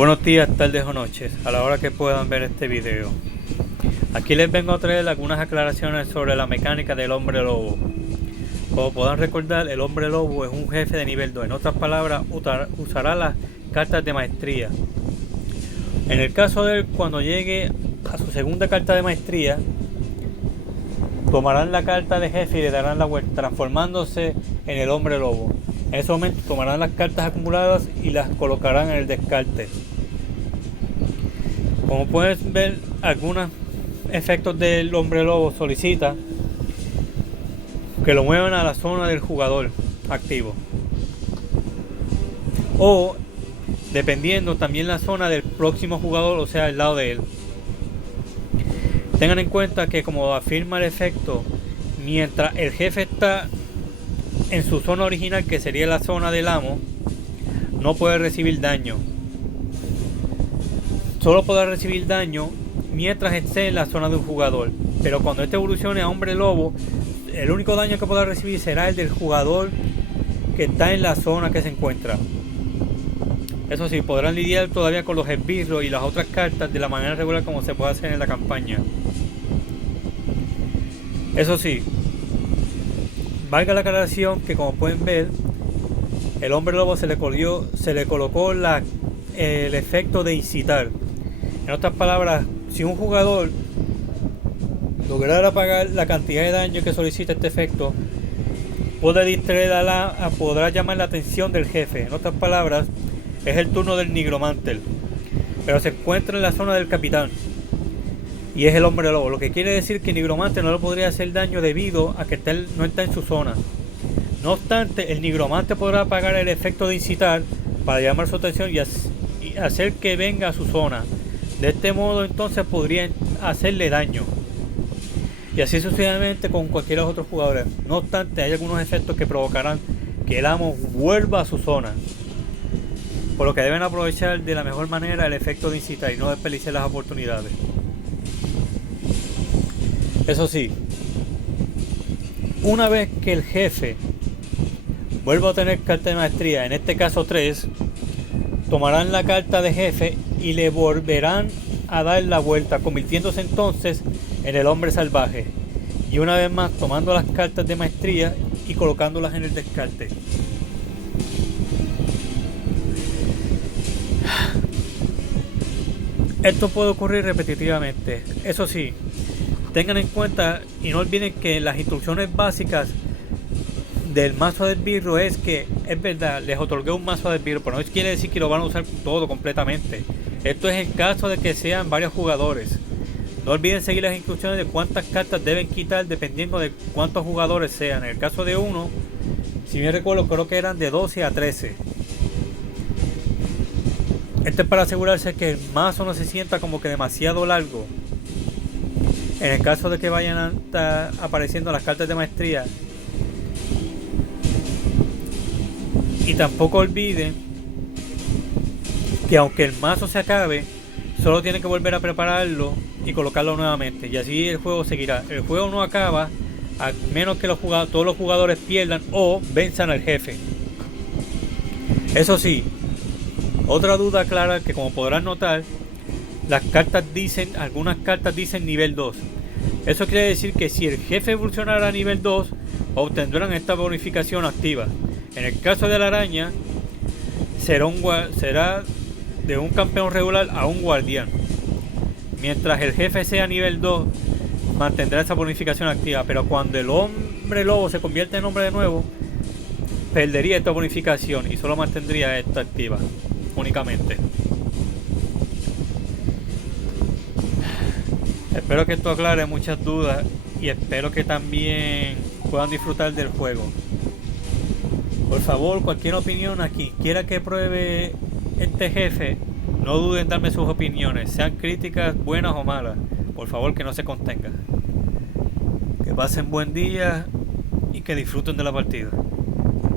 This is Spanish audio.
Buenos días, tardes o noches, a la hora que puedan ver este video. Aquí les vengo a traer algunas aclaraciones sobre la mecánica del hombre lobo. Como podrán recordar, el hombre lobo es un jefe de nivel 2. En otras palabras, usará las cartas de maestría. En el caso de él, cuando llegue a su segunda carta de maestría, tomarán la carta de jefe y le darán la vuelta, transformándose en el hombre lobo. En ese momento tomarán las cartas acumuladas y las colocarán en el descarte. Como pueden ver, algunos efectos del hombre lobo solicita que lo muevan a la zona del jugador activo, o dependiendo también la zona del próximo jugador, o sea, al lado de él. Tengan en cuenta que, como afirma el efecto, mientras el jefe está en su zona original, que sería la zona del amo, no puede recibir daño. Solo podrá recibir daño mientras esté en la zona de un jugador, pero cuando este evolucione a hombre lobo, el único daño que podrá recibir será el del jugador que está en la zona que se encuentra. Eso sí, podrán lidiar todavía con los esbirros y las otras cartas de la manera regular como se puede hacer en la campaña. Eso sí, valga la aclaración que, como pueden ver, el hombre lobo se le colocó el efecto de incitar. En otras palabras, si un jugador lograra pagar la cantidad de daño que solicita este efecto, podrá llamar la atención del jefe. En otras palabras, es el turno del nigromanter, pero se encuentra en la zona del capitán y es el hombre lobo, lo que quiere decir que el nigromante no le podría hacer daño debido a que no está en su zona. No obstante, el nigromante podrá apagar el efecto de incitar para llamar su atención y hacer que venga a su zona. De este modo entonces podría hacerle daño, y así sucesivamente con cualquiera de los otros jugadores. No obstante, hay algunos efectos que provocarán que el amo vuelva a su zona, por lo que deben aprovechar de la mejor manera el efecto de incitar y no desperdiciar las oportunidades. Eso sí, una vez que el jefe vuelva a tener carta de maestría, en este caso 3, tomarán la carta de jefe y le volverán a dar la vuelta, convirtiéndose entonces en el hombre salvaje, y una vez más tomando las cartas de maestría y colocándolas en el descarte. Esto puede ocurrir repetitivamente. Eso sí, tengan en cuenta y no olviden que las instrucciones básicas del mazo de esbirro es que, es verdad, les otorgué un mazo de esbirro, pero no quiere decir que lo van a usar todo completamente. Esto es en caso de que sean varios jugadores. No olviden seguir las instrucciones de cuántas cartas deben quitar dependiendo de cuántos jugadores sean. En el caso de uno, si bien recuerdo, creo que eran de 12 a 13. Esto es para asegurarse que el mazo no se sienta como que demasiado largo. En el caso de que vayan a estar apareciendo las cartas de maestría. Y tampoco olviden que aunque el mazo se acabe, solo tienen que volver a prepararlo y colocarlo nuevamente, y así el juego seguirá. El juego no acaba a menos que todos los jugadores pierdan o venzan al jefe. Eso sí, otra duda clara, que como podrán notar, algunas cartas dicen nivel 2. Eso quiere decir que si el jefe evolucionara a nivel 2, obtendrán esta bonificación activa. En el caso de la araña, será de un campeón regular a un guardián. Mientras el jefe sea nivel 2, mantendrá esa bonificación activa, pero cuando el hombre lobo se convierte en hombre de nuevo, perdería esta bonificación y solo mantendría esta activa únicamente. Espero que esto aclare muchas dudas y espero que también puedan disfrutar del juego. Por favor, cualquier opinión, a quien quiera que pruebe este jefe, no duden en darme sus opiniones, sean críticas buenas o malas. Por favor, que no se contengan. Que pasen buen día y que disfruten de la partida.